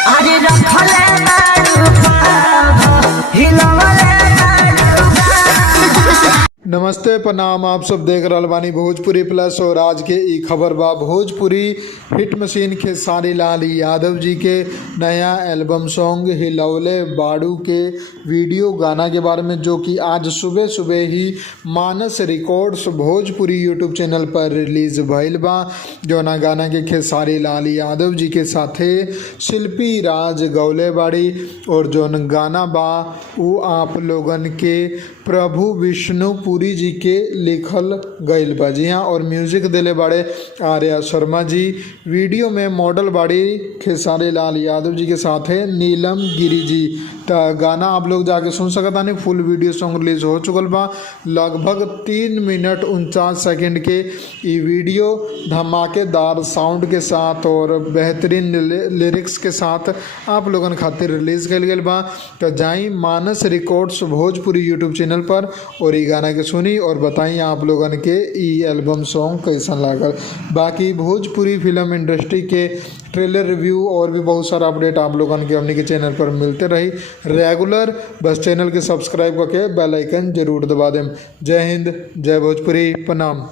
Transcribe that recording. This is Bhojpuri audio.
अरे रखले बारू पाभ हिलवले बारू गाभ। नमस्ते प्रणाम, आप सब देख रहल बानी भोजपुरी प्लस। और आज के ई खबर बा भोजपुरी हिट मशीन खेसारी लाल यादव जी के नया एल्बम सॉन्ग हिलौले बाड़ू के वीडियो गाना के बारे में, जो कि आज सुबह सुबह ही मानस रिकॉर्ड्स भोजपुरी यूट्यूब चैनल पर रिलीज भइल बा। जौना गाना के खेसारी लाल यादव जी के साथे शिल्पी राज गौले बाड़ी। और जौन गाना बा वो आप लोगन के प्रभु विष्णुपुरी जी के लिखल गईल बा। जी हाँ, और म्यूजिक दिले बाड़े आर्या शर्मा जी। वीडियो में मॉडल बाड़ी खेसारी लाल यादव जी के साथ है नीलम गिरी जी। गाना आप लोग जाके सुन सकता नहीं। फुल वीडियो सॉन्ग रिलीज हो चुकल बा। लगभग 3 मिनट 49 सेकंड के ये वीडियो धमाकेदार साउंड के साथ और बेहतरीन लिरिक्स के साथ आप लोगन खातिर रिलीज कल गल बा। तो जाई मानस रिकॉर्ड्स भोजपुरी यूट्यूब चैनल पर और ये गाना के सुनी और बताई आप लोगन के ई एल्बम सॉन्ग कैसा लागल। बाकी भोजपुरी फिल्म इंडस्ट्री के ट्रेलर रिव्यू और भी बहुत सारा अपडेट आप लोगन के हमने के चैनल पर मिलते रही रेगुलर। बस चैनल के सब्सक्राइब करके बेल आइकन जरूर दबा दें। जय हिंद, जय भोजपुरी, प्रणाम।